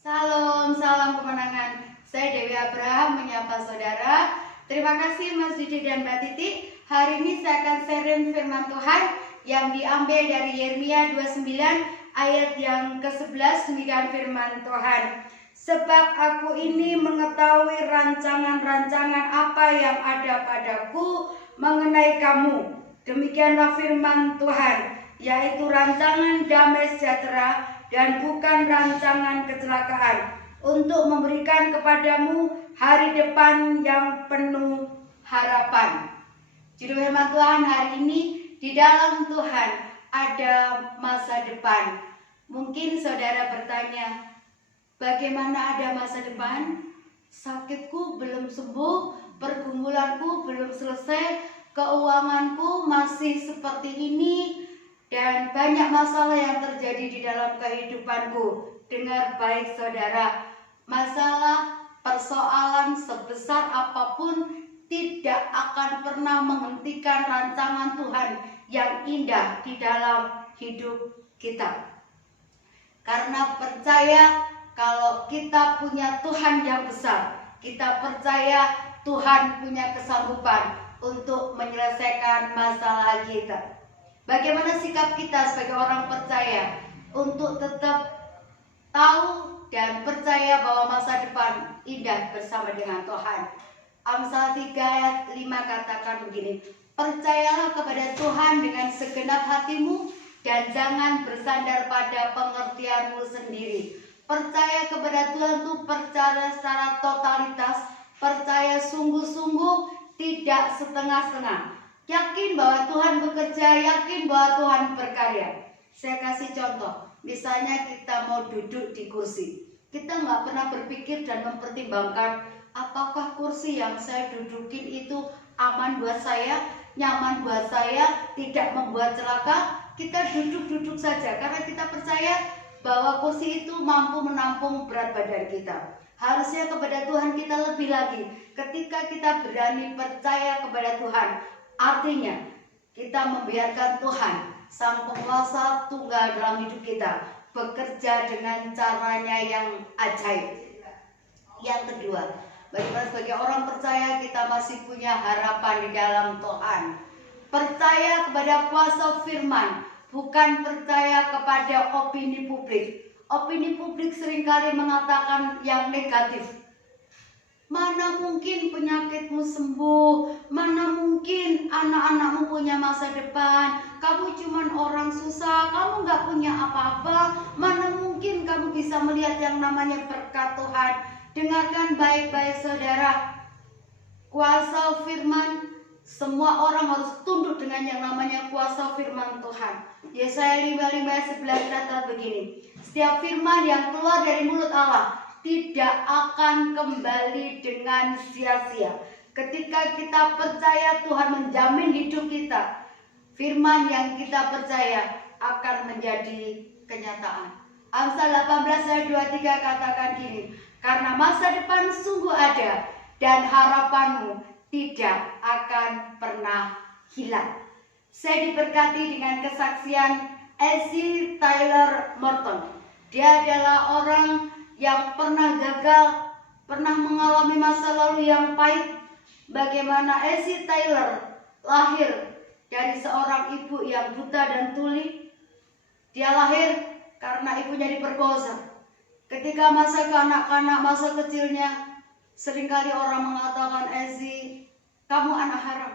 Salam, salam kemenangan. Saya Dewi Abraham menyapa saudara. Terima kasih Mas Didi dan Mbak Titi. Hari ini saya akan sharing firman Tuhan yang diambil dari Yeremia 29 ayat yang ke-11. Demikian firman Tuhan. Sebab aku ini mengetahui rancangan-rancangan apa yang ada padaku mengenai kamu. Demikianlah firman Tuhan, yaitu rancangan damai sejahtera dan bukan rancangan kecelakaan, untuk memberikan kepadamu hari depan yang penuh harapan. Judul firman Tuhan hari ini, di dalam Tuhan ada masa depan. Mungkin saudara bertanya, bagaimana ada masa depan? Sakitku belum sembuh, pergumulanku belum selesai, keuanganku masih seperti ini, dan banyak masalah yang terjadi di dalam kehidupanku. Dengar baik saudara, masalah, persoalan sebesar apapun tidak akan pernah menghentikan rancangan Tuhan yang indah di dalam hidup kita. Karena percaya kalau kita punya Tuhan yang besar, kita percaya Tuhan punya kesanggupan untuk menyelesaikan masalah kita. Bagaimana sikap kita sebagai orang percaya untuk tetap tahu dan percaya bahwa masa depan indah bersama dengan Tuhan? Amsal 3 ayat 5 katakan begini, percayalah kepada Tuhan dengan segenap hatimu dan jangan bersandar pada pengertianmu sendiri. Percaya kepada Tuhan itu percaya secara totalitas, percaya sungguh-sungguh, tidak setengah-setengah. Yakin bahwa Tuhan bekerja, yakin bahwa Tuhan berkarya. Saya kasih contoh, misalnya kita mau duduk di kursi, kita nggak pernah berpikir dan mempertimbangkan apakah kursi yang saya dudukin itu aman buat saya, nyaman buat saya, tidak membuat celaka. Kita duduk-duduk saja karena kita percaya bahwa kursi itu mampu menampung berat badan kita. Harusnya kepada Tuhan kita lebih lagi. Ketika kita berani percaya kepada Tuhan, artinya kita membiarkan Tuhan, Sang Penguasa Tunggal dalam hidup kita, bekerja dengan caranya yang ajaib. Yang kedua, bagaimana sebagai orang percaya kita masih punya harapan di dalam Tuhan. Percaya kepada kuasa firman, bukan percaya kepada opini publik. Opini publik seringkali mengatakan yang negatif. Mana mungkin penyakitmu sembuh, mana mungkin anak-anakmu punya masa depan, kamu cuman orang susah, kamu gak punya apa-apa, mana mungkin kamu bisa melihat yang namanya berkat Tuhan. Dengarkan baik-baik saudara, kuasa firman, semua orang harus tunduk dengan yang namanya kuasa firman Tuhan. Yesaya 55 ayat 11 kata begini, setiap firman yang keluar dari mulut Allah tidak akan kembali dengan sia-sia. Ketika kita percaya Tuhan menjamin hidup kita, firman yang kita percaya akan menjadi kenyataan. Amsal 18 ayat 23 katakan gini, karena masa depan sungguh ada dan harapanmu tidak akan pernah hilang. Saya diberkati dengan kesaksian Elsie Tyler Morton. Dia adalah orang yang pernah gagal, pernah mengalami masa lalu yang pahit. Bagaimana Elsie Tyler lahir dari seorang ibu yang buta dan tuli. Dia lahir karena ibunya diperkosa. Ketika masa kanak-kanak, masa kecilnya, seringkali orang mengatakan, Elsie, kamu anak haram.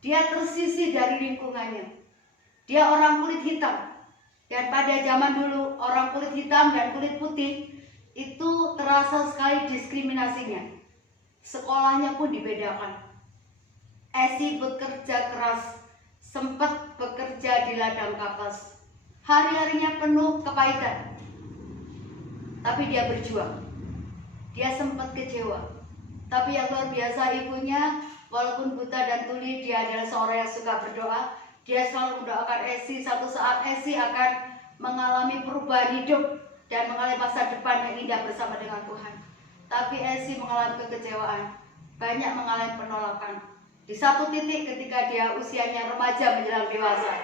Dia tersisih dari lingkungannya. Dia orang kulit hitam. Dan pada zaman dulu, orang kulit hitam dan kulit putih itu terasa sekali diskriminasinya. Sekolahnya pun dibedakan. Elsie bekerja keras, sempat bekerja di ladang kapas. Hari-harinya penuh kepahitan. Tapi dia berjuang. Dia sempat kecewa. Tapi yang luar biasa ibunya, walaupun buta dan tuli, dia adalah seorang yang suka berdoa. Dia selalu mendoakan Elsie, satu saat Elsie akan mengalami perubahan hidup dan mengalami masa depan yang indah bersama dengan Tuhan. Tapi Elsie mengalami kekecewaan, banyak mengalami penolakan. Di satu titik ketika dia usianya remaja menjelang dewasa,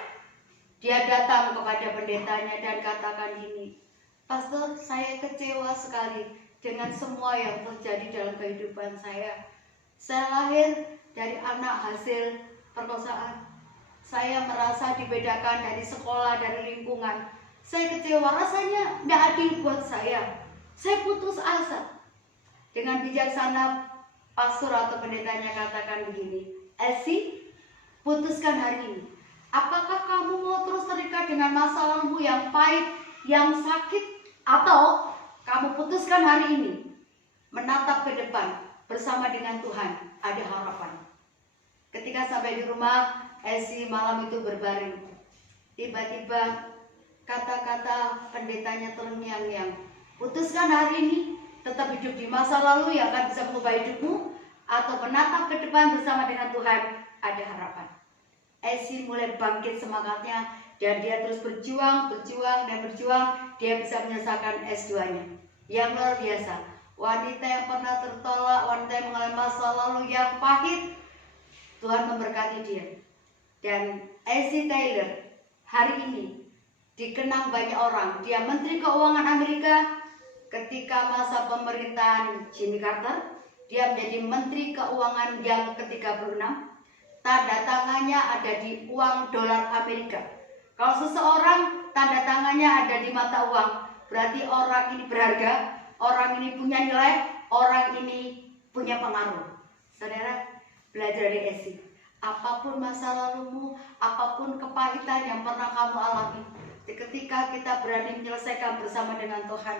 dia datang kepada pendetanya dan katakan gini, "Pastor, saya kecewa sekali dengan semua yang terjadi dalam kehidupan saya. Saya lahir dari anak hasil perkosaan. Saya merasa dibedakan dari sekolah, dari lingkungan. Saya kecewa, rasanya tidak adil buat saya. Saya putus asa." Dengan bijaksana, pastor atau pendetanya katakan begini, "Elsie, putuskan hari ini. Apakah kamu mau terus terikat dengan masa lalu yang pahit, yang sakit, atau kamu putuskan hari ini menatap ke depan bersama dengan Tuhan, ada harapan." Ketika sampai di rumah, Elsie malam itu berbaring. Tiba-tiba kata-kata pendetanya terngiang-ngiang, "Putuskan hari ini, tetap hidup di masa lalu yang akan bisa mengubah hidupmu, atau menatap ke depan bersama dengan Tuhan, ada harapan." Elsie mulai bangkit semangatnya dan dia terus berjuang. Dia bisa menyelesaikan S2-nya. Yang luar biasa. Wanita yang pernah tertolak, wanita yang mengalami masa lalu yang pahit, Tuhan memberkati dia. Dan Elsie Taylor hari ini dikenang banyak orang. Dia Menteri Keuangan Amerika ketika masa pemerintahan Jimmy Carter. Dia menjadi Menteri Keuangan yang ke-36. Tanda tangannya ada di uang dolar Amerika. Kalau seseorang tanda tangannya ada di mata uang, berarti orang ini berharga, orang ini punya nilai, orang ini punya pengaruh. Saudara, belajar dari Elsie. Apapun masa lalumu, apapun kepahitan yang pernah kamu alami, ketika kita berani menyelesaikan bersama dengan Tuhan,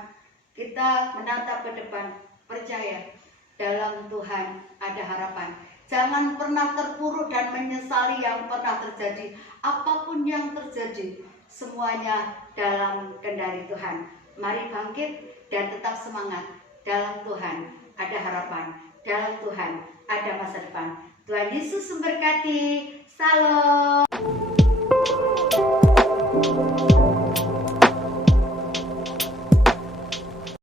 kita menatap ke depan, percaya dalam Tuhan ada harapan. Jangan pernah terpuruk dan menyesali yang pernah terjadi. Apapun yang terjadi, semuanya dalam kendali Tuhan. Mari bangkit dan tetap semangat. Dalam Tuhan ada harapan. Dalam Tuhan ada masa depan. Tuhan Yesus memberkati. Salam.